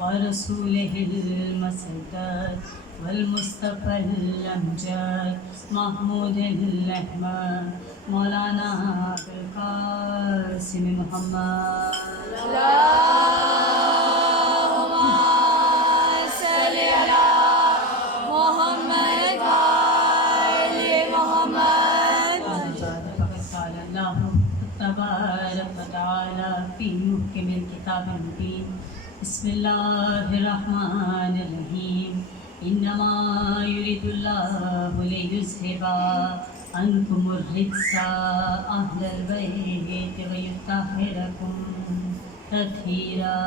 ورسوله المسدد والمصطفى الأمجد محمود الأحمد مولانا أبو القاسم محمد اللهم صل على محمد وآل محمد. فقد قال الله تبارك وتعالى في محكم الكتاب المبين بسم الله الرحمن الرحيم إنما يريد الله ليذهب عنكم الرجس أهل البيت ويطهركم تطهيرا.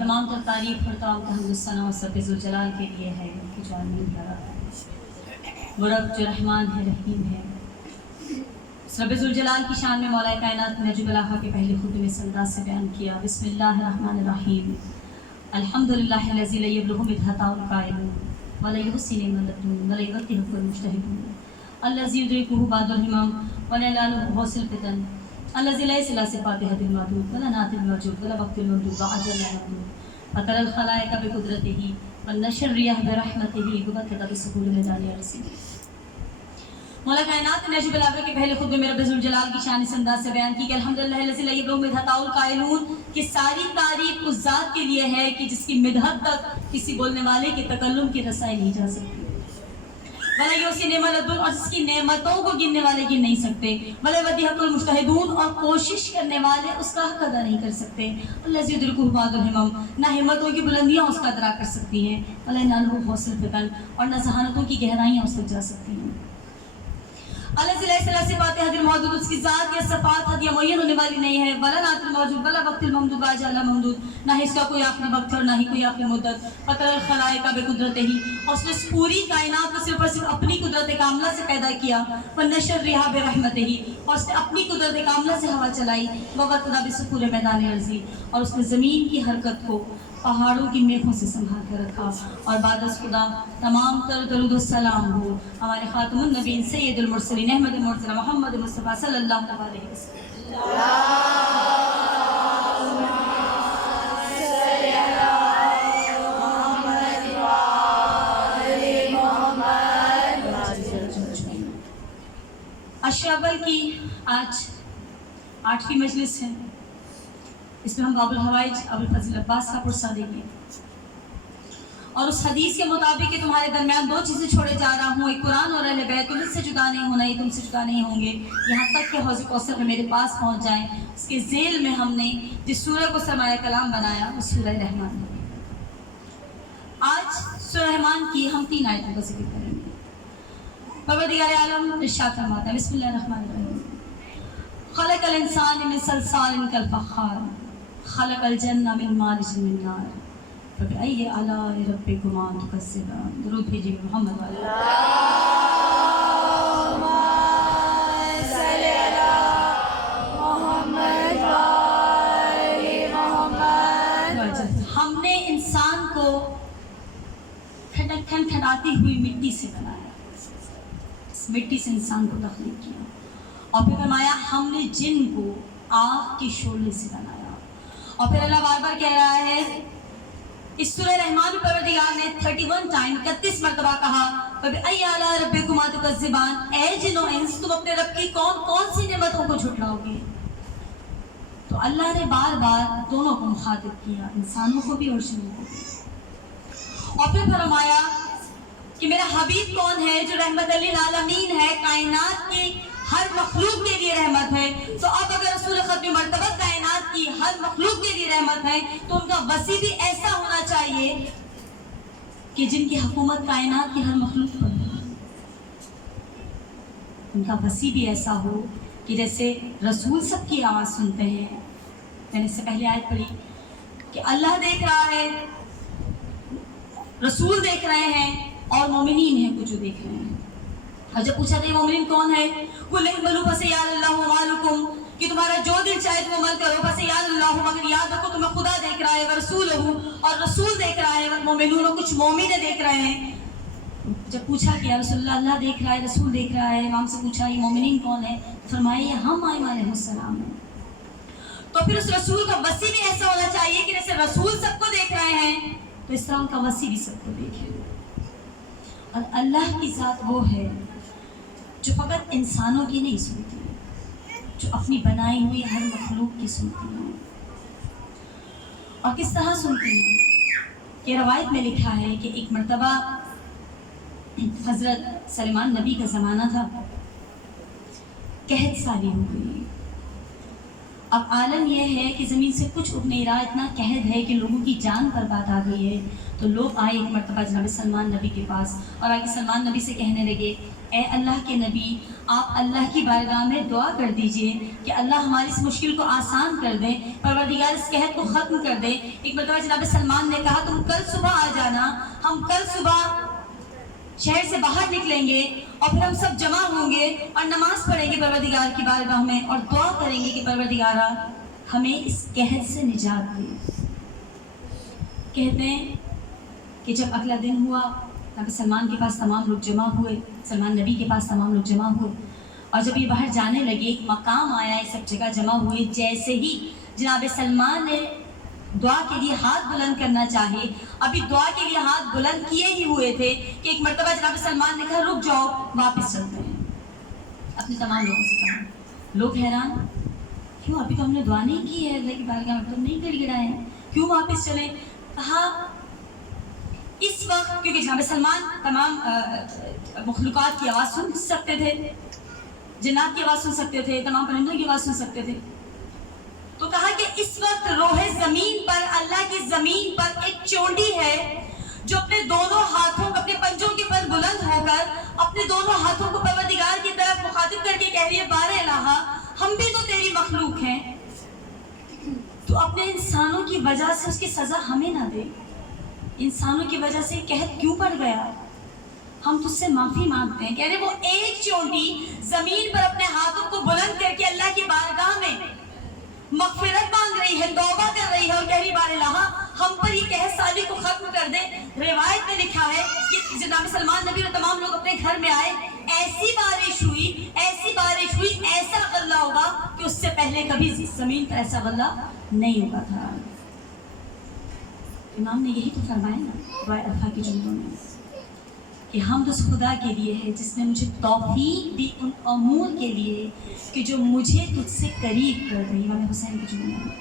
تمام تر تعریف اور تمام تحمد الثنا و سب ذوالجلال کے لیے ہے کہ جو آمین کرا ہے وہ رب جو رحمان ہے رحیم ہے. رب ذوالجلال کی شان میں مولا کائنات نے نجم الہا کے پہلے خود میں اس انداز سے بیان کیا بسم اللہ الرحمن الرحیم الحمدللہ الذی لا یبلغ مدحتہ القائلون ولا یحسن ملتون ولا یغتہ المجتہدون الذی یدرکہ بعد الہمم ولا ینالہ غوث الفتن الذي ليس لا صفات هذه الموجود ولا نات الموجود ولا وقت الموجود وعجل الموجود فترى الخلائق بقدرته والنشر الرياح برحمته وبكت بسهول ميدان الرسول. مولا کائنات نے نجم الہا کے پہلے خطبے میں رب ذوالجلال کی شان اس انداز سے بیان کی کہ الحمدللہ الذی لا یبلغ مدحتہ القائلون کہ ساری تعریف اس ذات کے لیے ہے کہ جس کی مدحت تک کسی بولنے والے کے تکلم کی رسائی نہیں جا سکتی. ولا یحسن ملتون اور جس کی نعمتوں کو گننے والے گن نہیں سکتے. ولا یودیہ المجتہدون اور کوشش کرنے والے اس کا حق ادا نہیں کر سکتے. الذی یدرکہ بعد الہمم نہ ہمتوں کی بلندیاں اس کا ادراک کر سکتی ہیں. ولا ینالہ غوث الفتن اور نہ ذہانتوں کی گہرائیاں اس تک جا سکتی ہیں. الذی لیس لا صفات حد الموجود اس کی ذات یا صفات حد یا معین ہونے والی نہیں ہے. ولا نات الموجود ولا وقت الممدود ولا اجل الممدود نہ اس کا کوئی آخری وقت اور نہ ہی کوئی آخری مدت. فطر الخلائق بقدرتہ اور اس نے پوری کائنات کو صرف اور صرف اپنی قدرت کاملہ سے پیدا کیا. ونشر الرياح برحمتہ اور اس نے اپنی قدرت کاملہ سے ہوا چلائی. وبطن بسکون میدان ارضی اور اس نے زمین کی حرکت کو پہاڑوں کی میخوں سے سنبھال کر رکھا. اور بعد از خدا تمام تر درود و سلام ہو ہمارے خاتم النبیین سید المرسلین احمد المرسل محمد مصطفیٰ صلی اللہ علیہ وسلم. اشربل کی آج 8ویں مجلس ہے. اس میں ہم باب الحوائج ابوالفضل عباس کا پرسہ دیں گے اور اس حدیث کے مطابق کہ تمہارے درمیان 2 چیزیں چھوڑے جا رہا ہوں, ایک قرآن اور اہل بیت. تم اس سے جدا نہیں ہونا, یہ تم سے جدا نہیں ہوں گے یہاں تک کہ حوض کوثر میں میرے پاس پہنچ جائیں. اس کے ذیل میں ہم نے جس سورہ کو سرمایہ کلام بنایا وہ سورہ رحمان ہے. آج سورہ رحمان کی ہم 3 آیتوں کا ذکر کریں گے. پروردگار عالم ارشاد فرماتا ہے بسم اللہ الرحمن الرحیم خلق الانسان من صلصال کالفخار خلق الجنہ من مارج من نار فبأي آلاء ربكما تكذبان. درود بھیجیے محمد والے. اللهم صل على محمد وآل محمد. ہم نے انسان کو کھنکھناتی ہوئی مٹی سے بنایا, اس مٹی سے انسان کو تخلیق کیا. اور پھر فرمایا ہم نے جن کو آگ کی شعلے سے بنایا. اور پھر اللہ بار بار کہہ رہا ہے اس سورہ رحمان پروردگار نے 31 ٹائم 31 مرتبہ کہا فَبِأَيِّ آلَاءِ رَبِّكُمَا تُكَذِّبَانِ اے جن و انس تم اپنے رب کی کون کون سی نعمتوں کو جھٹلاؤ گے. تو اللہ نے بار بار دونوں کو مخاطب کیا, انسانوں کو بھی اور جنوں کو بھی. اور پھر فرمایا کہ میرا حبیب کون ہے جو رحمت للعالمین ہے, کائنات کی ہر مخلوق کے لیے رحمت ہے. تو اب اگر رسول ختم مرتبہ کائنات کی ہر مخلوق کے لیے رحمت ہے تو ان کا وسیع بھی ایسا ہونا چاہیے کہ جن کی حکومت کائنات کی ہر مخلوق پر ہو، ان کا وسیع بھی ایسا ہو کہ جیسے رسول سب کی آواز سنتے ہیں. میں نے اس سے پہلے آیت پڑھی کہ اللہ دیکھ رہا ہے، رسول دیکھ رہے ہیں اور مومنین ہیں کچھ جو دیکھ رہے ہیں. اور جب پوچھا کہ مومنین کون ہے، قُلْ اعْمَلُوا فَسَيَرَى اللَّهُ عَمَلَكُمْ، کہ تمہارا جو دل چاہے تم عمل کرو، فَسَيَرَى اللَّهُ، مگر یاد رکھو تمہیں خدا دیکھ رہا ہے، وَرَسُولُهُ، اور رسول دیکھ رہا ہے، وَالْمُؤْمِنُونَ، کچھ مومن دیکھ رہے ہیں. جب پوچھا کہ یا رسول اللہ دیکھ رہا ہے، رسول دیکھ رہا ہے، امام سے پوچھا یہ مومنین کون ہے، فرمایا یہ ہم ائمہ علیہ السلام ہیں. تو پھر اس رسول کا وسیع بھی ایسا ہونا چاہیے کہ جیسے رسول سب کو دیکھ رہے ہیں تو اس طرح ان کا وسیع بھی سب کو دیکھے. اور اللہ کی ذات وہ ہے جو فقط انسانوں کی نہیں سنتی، جو اپنی بنائی ہوئی ہر مخلوق کی سنتی ہے. اور کس طرح سنتی ہے کہ روایت میں لکھا ہے کہ ایک مرتبہ حضرت سلیمان نبی کا زمانہ تھا، قحط سالی ہو گئی. اب عالم یہ ہے کہ زمین سے کچھ اگ نہیں رہا، اتنا قحط ہے کہ لوگوں کی جان برباد آ گئی ہے. تو لوگ آئے ایک مرتبہ جناب سلمان نبی کے پاس اور آگے سلمان نبی سے کہنے لگے اے اللہ کے نبی، آپ اللہ کی بارگاہ میں دعا کر دیجئے کہ اللہ ہماری اس مشکل کو آسان کر دیں، پروردگار اس قحط کو ختم کر دے. ایک مرتبہ جناب سلمان نے کہا تم کل صبح آ جانا، ہم کل صبح شہر سے باہر نکلیں گے اور پھر ہم سب جمع ہوں گے اور نماز پڑھیں گے پروردگار کی بارگاہ میں اور دعا کریں گے کہ پروردگارا ہمیں اس قحط سے نجات دے. کہتے ہیں کہ جب اگلا دن ہوا، نبی سلمان کے پاس تمام لوگ جمع ہوئے، سلمان نبی کے پاس تمام لوگ جمع ہوئے، اور جب یہ باہر جانے لگے ایک مقام آیا، یہ سب جگہ جمع ہوئے. جیسے ہی جناب سلمان نے دعا کے لیے ہاتھ بلند کرنا چاہے، ابھی دعا کے لیے ہاتھ بلند کیے ہی ہوئے تھے کہ ایک مرتبہ جناب سلمان نے کہا رک جاؤ، واپس چلتے ہیں. اپنے تمام لوگوں سے کہا. لوگ حیران، کیوں ابھی تو ہم نے دعا نہیں کی ہے، اللہ کی بارگاہ میں تو نہیں گڑ گڑائے ہیں، کیوں واپس چلیں؟ کہا اس وقت کیونکہ جناب سلمان تمام مخلوقات کی آواز سن سکتے تھے، جنات کی آواز سن سکتے تھے، تمام پرندوں کی آواز سن سکتے تھے. تو کہا کہ اس وقت روح زمین پر، اللہ کی زمین پر ایک چونڈی ہے جو اپنے دونوں ہاتھوں، اپنے پنجوں کے پر بلند ہو کر اپنے دونوں ہاتھوں کو پروردگار کی طرف مخاطب کر کے کہہ رہی ہے بار الہ، ہم بھی تو تیری مخلوق ہیں، تو اپنے انسانوں کی وجہ سے اس کی سزا ہمیں نہ دے. انسانوں کی وجہ سے قحط کیوں پڑ گیا، ہم تجھ سے معافی مانگتے ہیں. کہہ رہے وہ ایک چونٹی زمین پر اپنے ہاتھوں کو بلند کر کے اللہ کی بارگاہ میں مغفرت مانگ رہی ہے، توبہ کر رہی ہے اور کہہ رہی بار الہ ہم پر یہ قحط سالی کو ختم کر دے. روایت میں لکھا ہے کہ جناب سلمان نبی اور تمام لوگ اپنے گھر میں آئے، ایسی بارش ہوئی، ایسی بارش ہوئی، ایسا غلہ ہوگا کہ اس سے پہلے کبھی زمین پر ایسا غلہ نہیں ہوا تھا. امام نے یہی تو فرمایا نا دعائے عرفہ کے جملوں میں کہ حمد اس خدا کے لیے ہے جس نے مجھے توفیق دی ان امور کے لیے کہ جو مجھے تجھ سے قریب کر رہی. امام حسین کے جملے میں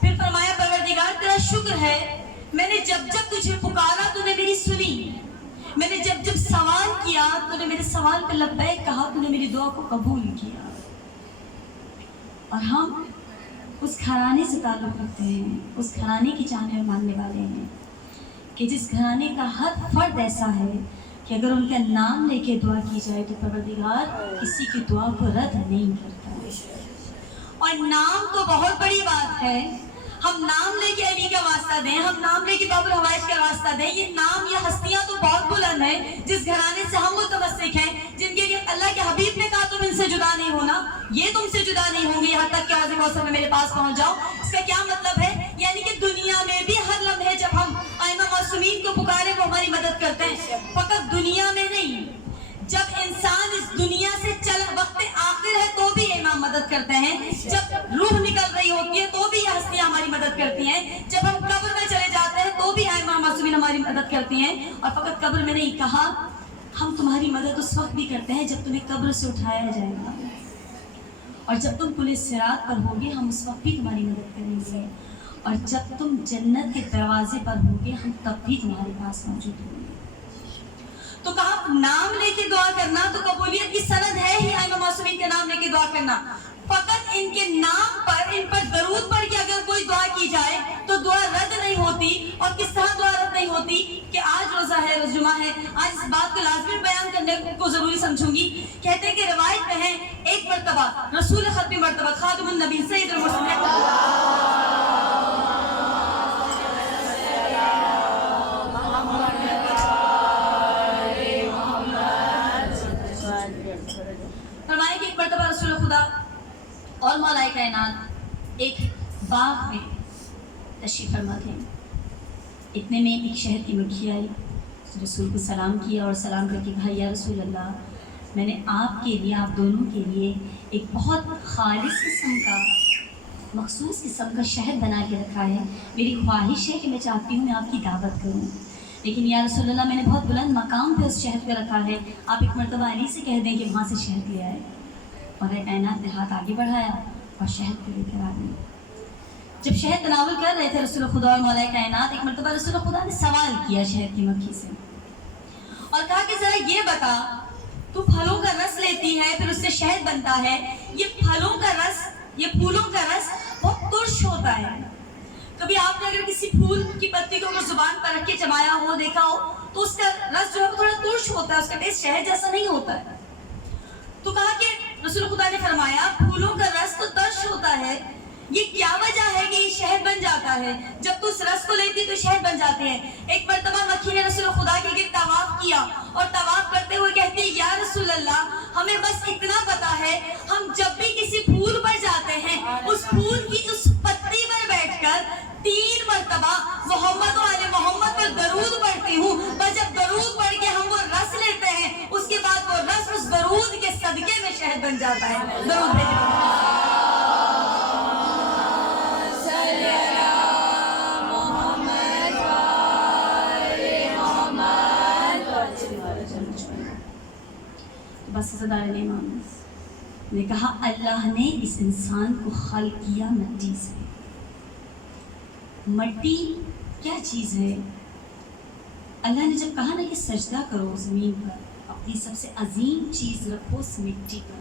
پھر فرمایا پروردگار تیرا شکر ہے، میں نے جب جب تجھے پکارا تو نے میری سنی، میں نے جب جب سوال کیا تو نے میرے سوال پہ لبیک کہا، تو نے میری دعا کو قبول کیا. اور ہم اس گھرانے سے تعلق رکھتے ہیں، اس گھرانے کی چاہنے اور ماننے والے ہیں کہ جس گھرانے کا ہر فرد ایسا ہے کہ اگر ان کا نام لے کے دعا کی جائے تو پروردگار کسی کی دعا کو رد نہیں کرتا. اور نام تو بہت بڑی بات ہے، ہم نام لے کے علی کا واسطہ دیں، ہم نام لے کے باب الحوائج کا واسطہ دیں. یہ نام یا ہستیاں تو بہت بلند ہیں جس گھرانے سے ہم متمسک ہیں، جن کے لیے اللہ کے حبیب نے کہا تم ان سے جدا نہیں ہونا، یہ تم سے جدا نہیں ہوں گے یہاں تک کہ حوض کوثر میں میرے پاس پہنچ جاؤ. اس کا کیا مطلب ہے؟ یعنی کہ دنیا میں بھی ہر لمحے جب ہم ائمہ معصومین کو پکارے وہ ہماری مدد کرتے ہیں، فقط دنیا میں نہیں، جب انسان اس دنیا سے وقت آخر ہے تو بھی امام مدد کرتے ہیں، جب روح نکل رہی ہوتی ہے تو بھی یہ ہستیاں ہماری مدد کرتی ہیں، جب ہم قبر میں چلے جاتے ہیں تو بھی ائمہ معصومین ہماری مدد کرتی ہیں. اور فقط قبر میں نہیں کہا ہم تمہاری مدد اس وقت بھی کرتے ہیں جب تمہیں قبر سے اٹھایا جائے گا، اور جب تم پل صراط پر ہوگے ہم اس وقت بھی تمہاری مدد کریں گے، اور جب تم جنت کے دروازے پر ہوگے ہم تب بھی تمہارے پاس موجود ہوں گے. تو کہا نام لے کے دعا کرنا تو قبولیت کی سند ہے ہی ائمہ معصومین کے نام لے کے دعا کرنا. فقط ان کے نام پر، ان پر درود پڑھ کے اگر کوئی دعا کی جائے تو دعا رد نہیں ہوتی. اور کس طرح دعا رد نہیں ہوتی کہ آج روزہ ہے، روز جمعہ ہے، آج اس بات کو لازمی بیان کرنے کو ضروری سمجھوں گی. کہتے ہیں کہ روایت میں ہے ایک مرتبہ رسول ختمی مرتبہ خاتم النبی سید المرسلین فرمائے کہ ایک مرتبہ رسول خدا اور مولا کائنات ایک باغ میں تشریف فرما تھے. اتنے میں ایک شہد کی مکھی آئی، رسول کو سلام کیا اور سلام کر کے کہا یا رسول اللہ، میں نے آپ کے لیے، آپ دونوں کے لیے ایک بہت خالص قسم کا، مخصوص قسم کا شہد بنا کے رکھا ہے. میری خواہش ہے کہ میں چاہتی ہوں میں آپ کی دعوت کروں، لیکن یا رسول اللہ میں نے بہت بلند مقام پہ اس شہد کو رکھا ہے، آپ ایک مرتبہ علی سے کہہ دیں کہ وہاں سے شہد لے آئے. اور کائنات نے ہاتھ آگے بڑھایا اور شہد کو لے کر آ گئی. جب شہد تناول کر رہے تھے رسول خدا اور مولا کائنات، ایک مرتبہ رسول خدا نے سوال کیا شہد کی مکھی سے اور کہا کہ ذرا یہ بتا، تو پھلوں کا رس لیتی ہے پھر اس سے شہد بنتا ہے، یہ پھلوں کا رس، یہ پھولوں کا رس بہت ترش ہوتا ہے. کبھی آپ نے اگر کسی پھول کی پتی کو زبان پر رکھ کے چبایا ہو، دیکھا ہو، تو اس کا رس جو ہے تھوڑا ترش ہوتا ہے، اس کا ٹیسٹ شہد جیسا نہیں ہوتا ہے. تو کہا کہ رسول خدا نے فرمایا پھولوں کا رس تو ترش ہوتا ہے، یہ کیا وجہ ہے کہ یہ شہد بن جاتا ہے؟ جب تو اس رس کو لیتی تو شہد بن جاتے ہیں. ایک مرتبہ مکھی نے رسول خدا کے گرد طواف کیا اور طواف کرتے ہوئے کہتی یا رسول اللہ، ہمیں بس اتنا پتا ہے، ہم جب بھی کسی پھول پر جاتے ہیں اس پھول کی اس پتی پر بیٹھ کر 3 مرتبہ محمد و آل محمد پر درود پڑھتی ہوں، پر جب درود پڑھ کے ہم وہ رس لیتے ہیں اس کے بعد وہ رس اس درود کے صدقے میں شہد بن جاتا ہے. درود بھیجو. بس صدر علیہ امام نے کہا اللہ نے اس انسان کو خلق کیا مٹی سے. مٹی کیا چیز ہے؟ اللہ نے جب کہا نا کہ سجدہ کرو زمین پر، اپنی سب سے عظیم چیز رکھو اس مٹی پر.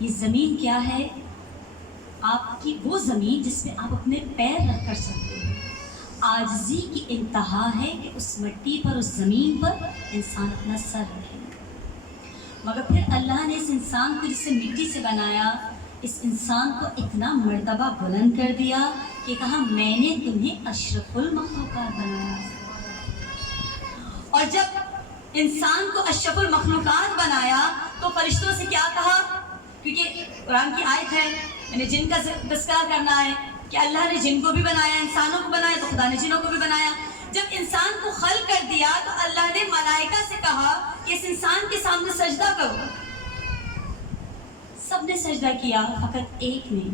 یہ زمین کیا ہے؟ آپ کی وہ زمین جس میں آپ اپنے پیر رکھ کر چلتے ہیں. عاجزی کی انتہا ہے کہ اس مٹی پر، اس زمین پر انسان اپنا سر رکھے. مگر پھر اللہ نے اس انسان کو جسے مٹی سے بنایا، اس انسان کو اتنا مرتبہ بلند کر دیا کہ کہا میں نے تمہیں اشرف المخلوقات بنایا. اور جب انسان کو اشرف المخلوقات بنایا تو فرشتوں سے کیا کہا؟ کیونکہ قرآن کی آیت ہے، میں نے جن کا تذکرہ کرنا ہے کہ اللہ نے جن کو بھی بنایا، انسانوں کو بنایا تو خدا نے جنوں کو بھی بنایا. جب انسان کو خلق کر دیا تو اللہ نے ملائکہ سے کہا کہ اس انسان کے سامنے سجدہ کرو. سب نے سجدہ کیا فقط ایک نے،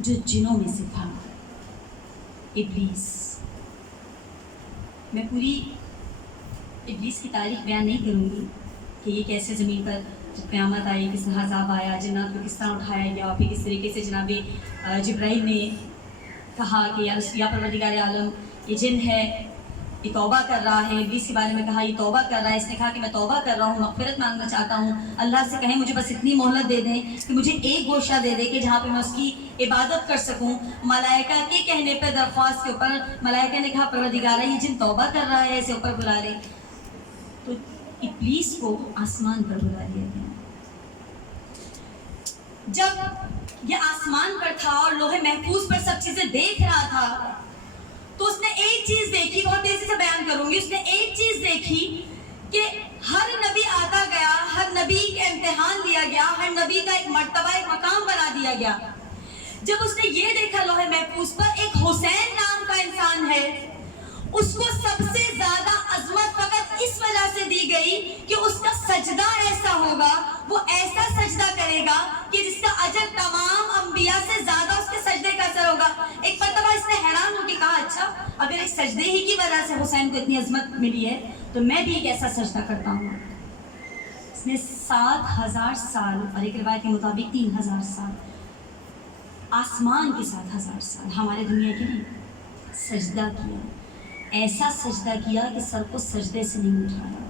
جو جنوں میں سے تھا، ابلیس. میں پوری ابلیس کی تاریخ بیان نہیں کروں گی کہ یہ کیسے زمین پر جب قیامت آئی، کس طرح عذاب آیا، جنات کو کس طرح اٹھایا گیا، اور پھر کس طریقے سے جناب جبرائیل نے کہا کہ یا پروردگار عالم یہ جن ہے، یہ توبہ کر رہا ہے. ابلیس کے بارے میں کہا یہ توبہ کر رہا ہے، اس نے کہا کہ میں توبہ کر رہا ہوں، مغفرت مانگنا چاہتا ہوں. اللہ سے کہیں مجھے بس اتنی مہلت دے دیں کہ مجھے ایک گوشہ دے دے کہ جہاں پہ میں اس کی عبادت کر سکوں. ملائکہ کے کہنے پہ، درخواست کے اوپر ملائکہ نے کہا پروردگار یہ جن توبہ کر رہا ہے اسے اوپر بلا لے. تو ابلیس کو آسمان پر بلا لیا گیا. جب یہ آسمان پر تھا اور لوح محفوظ پر سب چیزیں دیکھ رہا تھا تو اس نے ایک چیز دیکھی، بہت تیزی سے بیان کروں گی. اس نے ایک چیز دیکھی کہ ہر نبی آتا گیا، ہر نبی کا امتحان لیا گیا، ہر نبی کا ایک مرتبہ، ایک مقام بنا دیا گیا. جب اس نے یہ دیکھا لوح محفوظ پر ایک حسین نام کا انسان ہے، اس کو سب سے زیادہ عظمت فقط اس وجہ سے دی گئی کہ اس کا سجدہ ایسا ہوگا، وہ ایسا سجدہ کرے گا کہ جس کا اجر تمام انبیاء سے زیادہ اس کے سجدے کا اثر ہوگا. ایک مرتبہ اس نے حیران ہو کے کہا اچھا اگر ایک سجدے ہی کی وجہ سے حسین کو اتنی عظمت ملی ہے تو میں بھی ایک ایسا سجدہ کرتا ہوں. اس نے 7000 سال اور ایک روایت کے مطابق 3000 سال، آسمان کے 7000 سال، ہمارے دنیا کے لیے سجدہ کیا. ایسا سجدہ کیا کہ سر کو سجدے سے نہیں اٹھایا.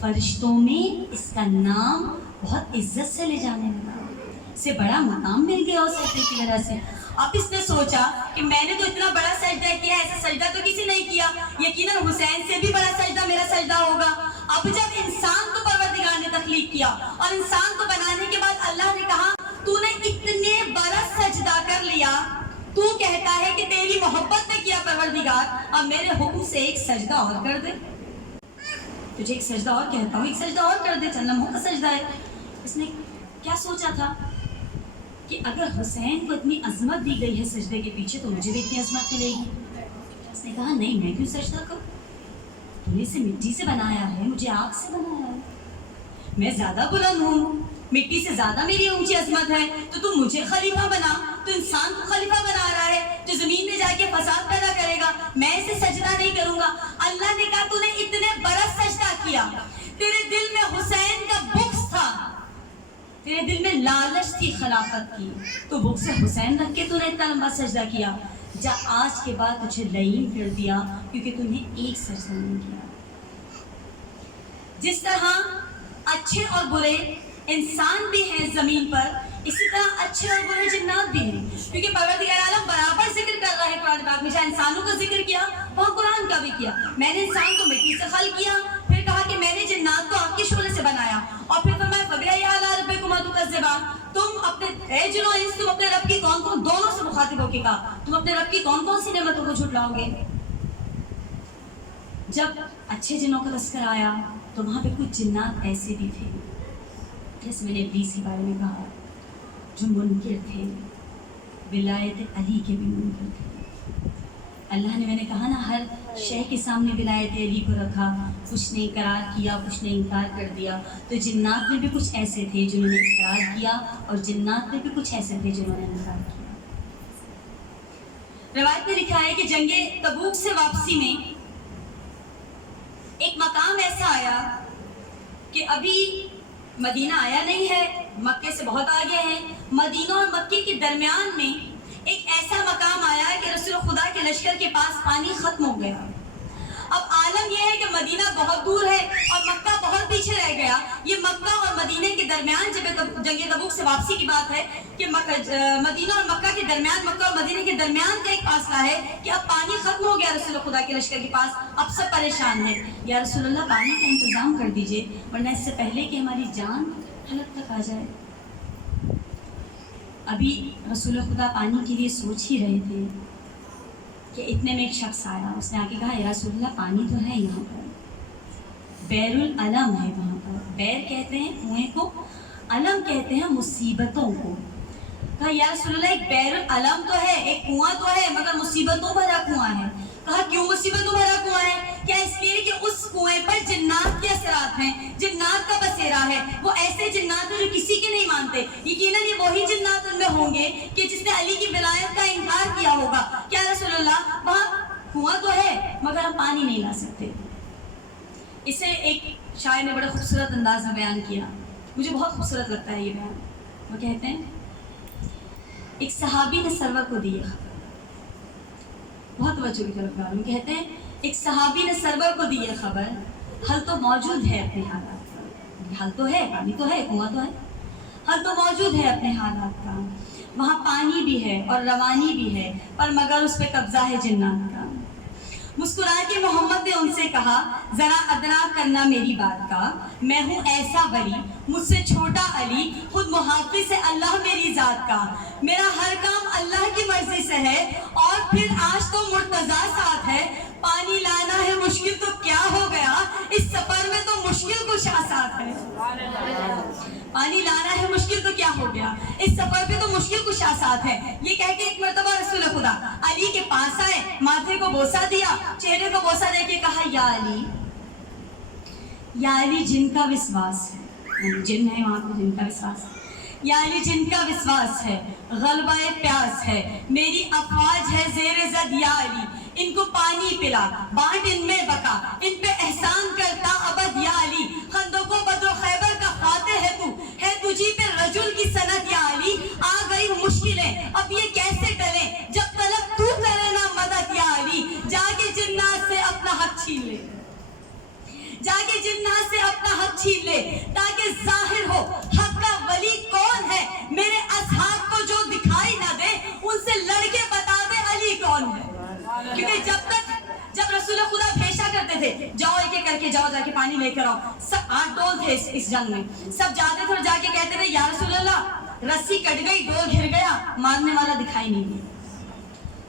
فرشتوں میں اس کا نام بہت عزت سے لے جانے لگا، اسے بڑا مقام مل گیا اس سجدے کی وجہ سے. اب اس نے سوچا کہ میں نے تو اتنا بڑا سجدہ کیا، ایسا حسین سے بھی بڑا سجدہ میرا سجدہ ہوگا. اب جب انسان کو پروردگار نے تخلیق کیا اور انسان کو بنانے کے بعد اللہ نے کہا تو نے اتنے برس سجدہ کر لیا, تو کہتا ہے کہ تیری محبت نے کیا پروردگار, اب میرے حکم سے ایک سجدہ اور کر دے, تجھے ایک سجدہ اور کہتا ہوں, ایک سجدہ اور کر دے, چند لمحوں کا سجدہ ہے. اس نے کیا سوچا تھا کہ اگر حسین کو اتنی عظمت دی گئی ہے سجدے کے پیچھے تو مجھے بھی اتنی عظمت ملے گی. اس نے کہا نہیں, میں کیوں سجدہ کروں, تو نے اسے مٹی سے بنایا ہے, مجھے آگ سے بنایا ہے, میں زیادہ بلند ہوں, مٹی سے زیادہ میری اونچی عظمت ہے, تو مجھے خلیفہ بنا, تو انسان کو خلیفہ بنا رہا ہے جو زمین میں جا کے فساد پیدا کرے گا, میں اسے سجدہ نہیں کروں گا. اللہ نے کہا تو نے اتنے برس سجدہ کیا, تیرے دل میں حسین کا بغض تھا, تیرے دل میں لالچ تھی خلافت کی, تو بغض حسین رکھ کے تو نے اتنا لمبا سجدہ کیا. جا آج کے بعد تجھے لعین کر دیا کیونکہ تم نے ایک سجدہ نہیں کیا. جس طرح اچھے اور برے انسان بھی ہیں زمین پر, اسی طرح اچھے اور برے جنات بھی ہیں, کیونکہ پروردگار عالم برابر ذکر کر رہا ہے قرآن پاک میں. جہاں انسانوں کا ذکر کیا وہاں قرآن کا بھی کیا. میں نے انسان کو مٹی سے خلق کیا, پھر کہا کہ میں نے جنات کو آگ کے شعلے سے بنایا, اور پھر فرمایا فَبِأَيِّ آلَاءِ رَبِّكُمَا تُكَذِّبَانِ, تم اپنے اے جنو انس تم اپنے رب کی کون کون, دونوں سے مخاطب ہو کے کہا تم اپنے رب کی کون کون سی نعمتوں کو جھٹلاؤ گے. جب اچھے جنوں کا تذکرہ آیا تو وہاں پہ کچھ جنات ایسے بھی تھے, جیسے میں نے ابلیس کے بارے میں کہا, جو منکر تھے, ولایت علی کے بھی منکر تھے. اللہ نے, میں نے کہا نا, ہر شے کے سامنے ولایت علی کو رکھا, کچھ نے اقرار کیا, کچھ نے انکار کر دیا. تو جنات میں بھی کچھ ایسے تھے جنہوں نے اقرار کیا, اور جنات میں بھی کچھ ایسے تھے جنہوں نے انکار کیا. روایت میں لکھا ہے کہ جنگ تبوک سے واپسی میں ایک مقام ایسا آیا کہ ابھی مدینہ آیا نہیں ہے, مکے سے بہت آگے ہیں. مدینہ اور مکے کے درمیان میں ایک ایسا مقام آیا کہ رسول خدا کے لشکر کے پاس پانی ختم ہو گیا. اب عالم یہ ہے کہ مدینہ بہت دور ہے اور مکہ بہت پیچھے رہ گیا. یہ مکہ اور مدینہ کے درمیان, جب جنگ تبوک سے واپسی کی بات ہے کہ مدینہ اور مکہ کے درمیان, مکہ اور مدینہ کے درمیان کا ایک فاصلہ ہے کہ اب پانی ختم ہو گیا رسول خدا کے لشکر کے پاس. اب سب پریشان ہیں, یا رسول اللہ پانی کا انتظام کر دیجئے ورنہ اس سے پہلے کہ ہماری جان حلق تک آ جائے. ابھی رسول خدا پانی کے لیے سوچ ہی رہے تھے کہ اتنے میں ایک شخص آیا. اس نے آ کے کہا یا رسول اللہ پانی تو ہے یہاں پر, بیر العلم ہے وہاں پر. بیر کہتے ہیں کنویں کو, علم کہتے ہیں مصیبتوں کو. کہا یا رسول اللہ ایک بیر العلم تو ہے, ایک کنواں تو ہے, مگر مصیبتوں بھرا کنواں ہے. کہا کیوں مصیبتوں بھرا کنواں ہے؟ کیا اس لیے کہ اس کنویں پر جنات کے اثرات ہیں, جنات کا بسیرا ہے. وہ ایسے جنات ہیں جو کسی کے نہیں مانتے. یقیناً یہ وہی جنات ان میں ہوں گے کہ جس نے علی کی ولایت کا انکار کیا ہوگا. کیا رسول اللہ وہاں کنواں تو ہے مگر ہم پانی نہیں لا سکتے. اسے ایک شاعر نے بڑے خوبصورت انداز میں بیان کیا, مجھے بہت خوبصورت لگتا ہے یہ بیان. وہ کہتے ہیں ایک صحابی نے سرور کو دی خبر, بہت توجہ کی طرف گا. کہتے ہیں ایک صحابی نے سرور کو دی خبر, حل تو موجود ہے اپنے حالات کا. حل تو ہے, پانی تو ہے, کنواں تو ہے, حل تو موجود ہے اپنے حالات کا. وہاں پانی بھی ہے اور روانی بھی ہے, پر مگر اس پہ قبضہ ہے جنات کا. مسکرا کے محمد نے ان سے کہا ذرا ادراک کرنا میری بات کا, میں ہوں ایسا ولی, مجھ سے چھوٹا علی, خود محافظ ہے اللہ میری ذات کا. میرا ہر کام اللہ کی مرضی سے ہے, اور پھر آج تو مرتضیٰ ساتھ ہے. پانی لانا ہے مشکل تو کیا ہو گیا, اس سفر میں تو مشکل کچھ آسان ہے. پانی لانا ہے مشکل تو کیا ہو گیا, اس سفر پہ تو مشکل کچھ آسان ہے. یہ کہہ کے ایک مرتبہ رسول خدا علی کے پاس آئے, ماتھے کو بوسہ دیا, چہرے کو بوسہ دے کے کہا یا علی جن کا وشواس ہے, جن ہے وہاں کو جن کا وشواس ہے, یا علی جن کا وشواس ہے, غلبہ پیاس ہے, میری افواج ہے زیر زد یا علی, ان کو پانی پلا, بانٹ ان میں بکا, ان پہ احسان کرتا ابد یا علی. خندق و بدر و خیبر کا فاتح ہے تو, ہے تجھی پہ رجل کی سند یا علی. آ گئی مشکلیں اب یہ کیسے ٹلیں, جب طلب تو کرے نا مدد یا علی. جا کے جنات سے اپنا حق چھین لے, جا کے جنات سے اپنا حق چھین لے, تاکہ ظاہر ہو حق کا ولی کون ہے. میرے اصحاب کو جو دکھائی نہ دے ان سے لڑ کے بتا دے علی کون ہے. کیونکہ جب رسول خدا بھیشا کرتے کرتے تھے جاؤ ایک ایک کر کے جاؤ جا کے پانی لے کر آؤ. سب 8 ڈول تھے اس جنگ میں. سب جاتے تھے اور جا کے کہتے تھے یا رسول اللہ رسی کٹ گئی, ڈول گر گیا, مارنے والا دکھائی نہیں دیا.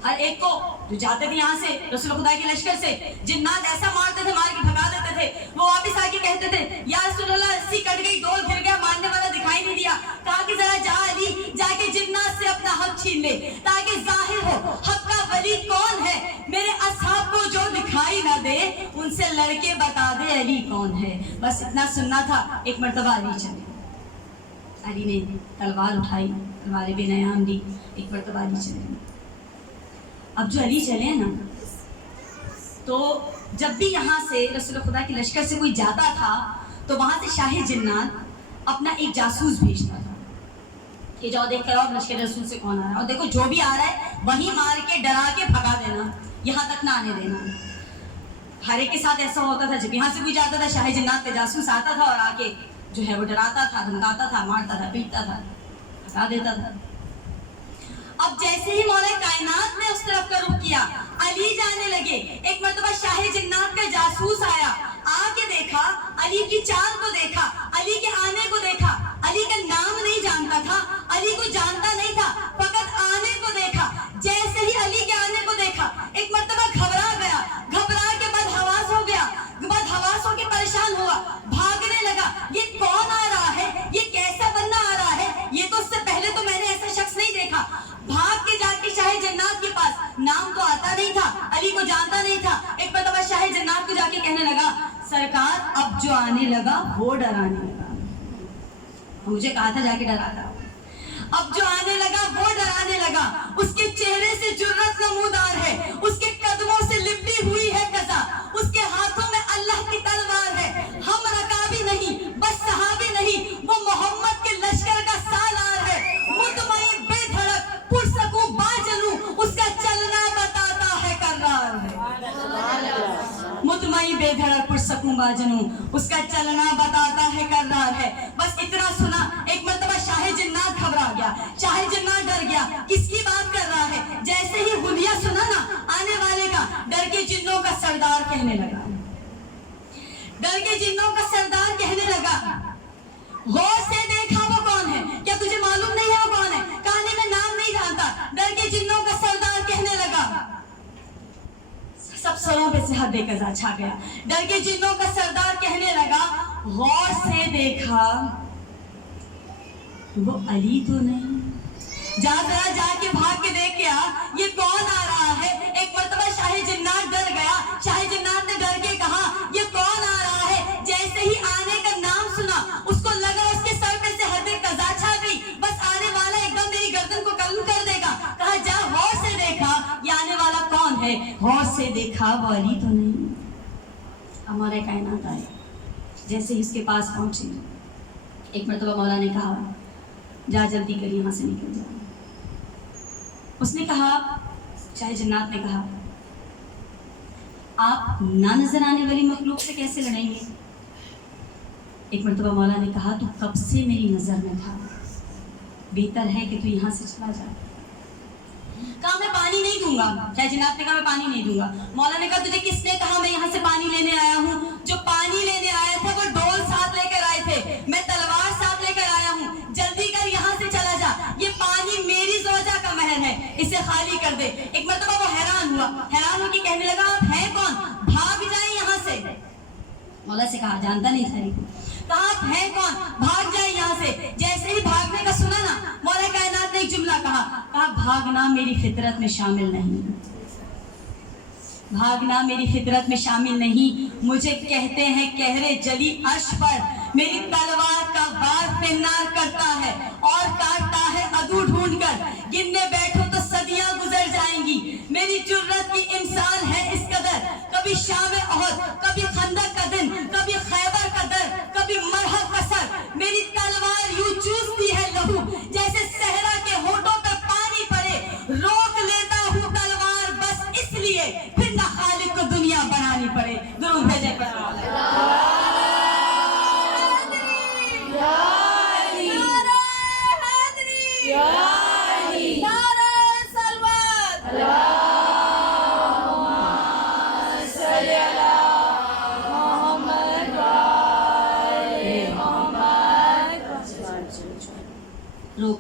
ہر ایک کو جو جاتے تھے یہاں سے رسول خدا کے لشکر سے, جنات ایسا مارتے تھے, مار کے بھگا دیتے تھے, وہ واپس آ کے کہتے تھے یا رسول اللہ رسی کٹ گئی, ڈول گر گیا, مارنے والا دکھائی نہیں دیا. کہا کہ ذرا جا علی, جا کے جنات سے اپنا حق چھین لے تاکہ ظاہر ہو حق کا ولی کون ہے. میرے اصحاب کو جو دکھائی نہ دے ان سے لڑ کے بتا دے علی کون ہے. بس اتنا سننا تھا. ایک مرتبہ علی چلے, علی نے تلوار اٹھائی, تلوار بے نیام دی. ایک مرتبہ علی چلے. اب جو علی چلے نا تو جب بھی یہاں سے رسول خدا کے لشکر سے کوئی جاتا تھا تو وہاں سے شاہ جنات اپنا ایک جاسوس بھیجتا تھا کہ جاؤ دیکھ کر آؤ لشکر رسول سے کون آ رہا ہے, اور دیکھو جو بھی آ رہا ہے وہیں مار کے ڈرا کے بھگا دینا, یہاں تک نہ آنے دینا. ہر ایک کے ساتھ ایسا ہوتا تھا, جب یہاں سے کوئی جاتا تھا شاہ جنات کا جاسوس آتا تھا اور آ کے جو ہے وہ ڈراتا تھا, دھمکاتا تھا, مارتا تھا, پیٹتا تھا, بھگا دیتا تھا. اب جیسے ہی مولا کائنات نے اس طرف کا رخ کیا, علی جانے لگے. ایک مرتبہ شاہ جنات کا جاسوس آیا, آ کے دیکھا, علی کی چال کو دیکھا, علی کے آنے کو دیکھا. علی کا نام نہیں جانتا تھا, علی کو جانتا نہیں تھا, فقط آنے کو دیکھا. جیسے ہی علی کے آنے کو دیکھا ایک مرتبہ گھبرا گیا, گھبرا کے بدحواس ہو گیا, بدحواس ہو کے پریشان ہوا, بھاگنے لگا. یہ کون آ رہا ہے, یہ کیسا بندہ آ رہا ہے, یہ تو اس سے پہلے تو میں نے ایسا شخص نہیں دیکھا. بھاگ کے جا کے شاہ جنات کے پاس, نام تو آتا نہیں تھا, علی کو جانتا نہیں تھا. ایک مرتبہ شاہ جنات کو جا کے کہنے لگا سرکار اب جو آنے لگا وہ ڈرانے لگا. مجھے کہا تھا جا کے ڈراتا, اب جو آنے لگا وہ ڈرانے لگا. اس کے چہرے سے جرت نمودار ہے, اس کے قدموں سے لپٹی ہوئی ہے قضا, اس کے ہاتھوں میں اللہ کی تلوار ہے. ہم رکابی نہیں بس صحابی نہیں, وہ محمد کے لشکر کا سالار ہے. مطمئن بے دھڑک پرسکوں باجنوں, اس کا چلنا بتاتا ہے کرار ہے. مطمئن بے دھڑک پرسکوں باجنوں, اس کا چلنا بتاتا ہے کرار ہے. بس اتنا سنا. ایک مرتبہ شاہ جنات گھبرا گیا, شاہ جنات ڈر گیا, کس کی بات کر رہا ہے. جیسے ہی حلیہ سنا نا آنے والے کا, ڈر کے جنوں کا سردار کہنے لگا, ڈر کے جنوں کا سردار کہنے لگا غور سے دیکھا وہ کون ہے, کیا تجھے معلوم نہیں ہے وہ کون ہے. کہانی میں نام نہیں جانتا. ڈر کے جنوں کا سردار کہنے لگا, سب سروں پہ سے حد قضا چھا گیا. ڈر کے جنوں کا سردار کہنے لگا غور سے دیکھا وہ علی تو نہیں, جا ذرا جا کے بھاگ کے دیکھ کے آ, یہ کون آ رہا ہے. ایک مرتبہ شاہ جنات ڈر گیا. شاہ جنات نے ڈر کے کہا یہ کون آ رہا ہے. جیسے ہی آنے کا نام سنا اس کو لگا اس کے سر پہ سے حد قضا چھا گئی, بس آنے والا ایک دم میری گردن کو کلم کر دے گا. کہا جا غور سے دیکھا یہ آنے والا کون ہے. غور سے دیکھا وہ علی تو نہیں. ہمارے کائنات آئے, جیسے ہی اس کے پاس پہنچے ایک مرتبہ مولا نے کہا جا جلدی کر یہاں سے نکل جا. اس نے کہا, شاہ جنات نے کہا آپ نہ نظر آنے والی مخلوق سے کیسے لڑیں گے. ایک مرتبہ مولا نے کہا تو کب سے میری نظر میں تھا, بہتر ہے کہ تو یہاں سے چلا جا. کہا میں پانی نہیں دوں گا. شاہ جنات نے کہا میں پانی نہیں دوں گا. مولا نے کہا تجھے کس نے کہا میں یہاں سے پانی لینے آیا ہوں. جو پانی لینے آیا تھا وہ ڈول ساتھ لے کر آئے تھے, میں تلوار ساتھ لے کر آیا ہوں. جلدی کر یہاں سے چلا جا, یہ پانی میری زوجہ کا مہر ہے, اسے خالی کر دے. ایک مرتبہ وہ حیران ہوا, حیران ہو کے کہنے لگا آپ ہیں کون, بھاگ جائیں یہاں سے. مولا سے کہا جانتا نہیں تھا. کہا آپ ہیں کون, بھاگ جائیں یہاں سے. جیسے ہی بھاگنے کا سنا نا مولا کائنات نے ایک جملہ کہا بھاگنا میری فطرت میں شامل نہیں, بھاگنا میری فطرت میں شامل نہیں. مجھے کہتے ہیں کہرے جلی عرش پر میری تلوار کا وار پنار کرتا ہے اور کاٹتا ہے عدو ڈھونڈ کر. گننے بیٹھو تو صدیاں گزر جائیں گی, میری جرت کی انسان ہے اس قدر. کبھی شام احد, کبھی خندق کا دن, کبھی خیبر کا در, کبھی مرحب کا سر. میری تلوار یوں چوستی ہے لہو جیسے صحرا کے ہونٹوں پر پانی پڑے. روک لیتا ہوں تلوار بس اس لیے پھر نہ خالق کو دنیا بنانی پڑے. درود بھیجے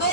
2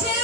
6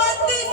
32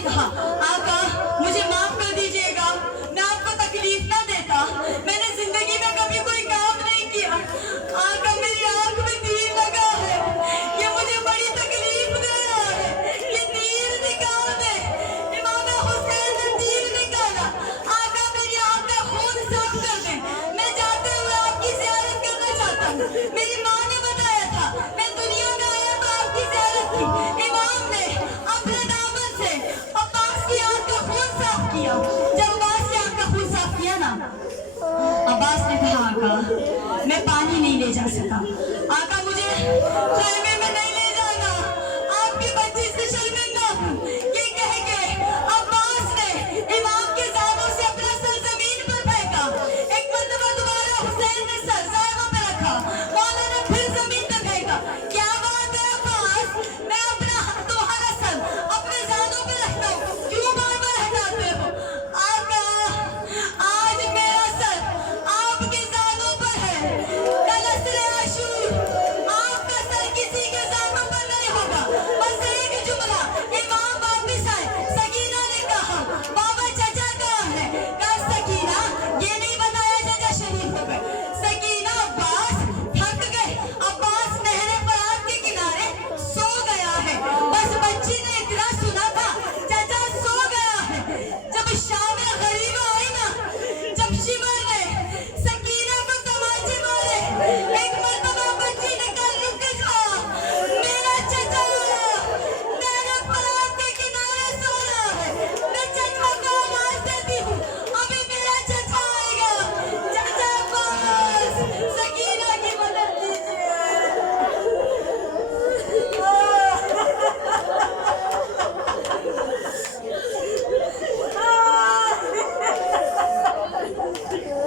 نے کہا آقا مجھے معاف کر دیجیے گا، میں آپ کو تکلیف نہ دیتا، میں نے زندگی میں کبھی کوئی کام نہیں کیا، آقا میری آنکھ میں تیر لگا ہے، یہ مجھے بڑی تکلیف دے رہا ہے، یہ تیر نکال دے۔ امام حسین نے تیر نکالا، آقا میری آنکھ کا خون صاف کر دیں، میں جاتے ہوئے آپ کی زیارت کرنا چاہتا ہوں۔ میری ماں نے بتایا تھا میں دنیا میں آیا تو آپ کی زیارت کی۔ امام نے اپنے دامن سے عباس کی آنکھ کا خون صاف کیا، جب عباس کی آنکھ کا خون صاف کیا نا، عباس نے کہا آقا میں پانی نہیں لے جا سکا، آقا مجھے خیمے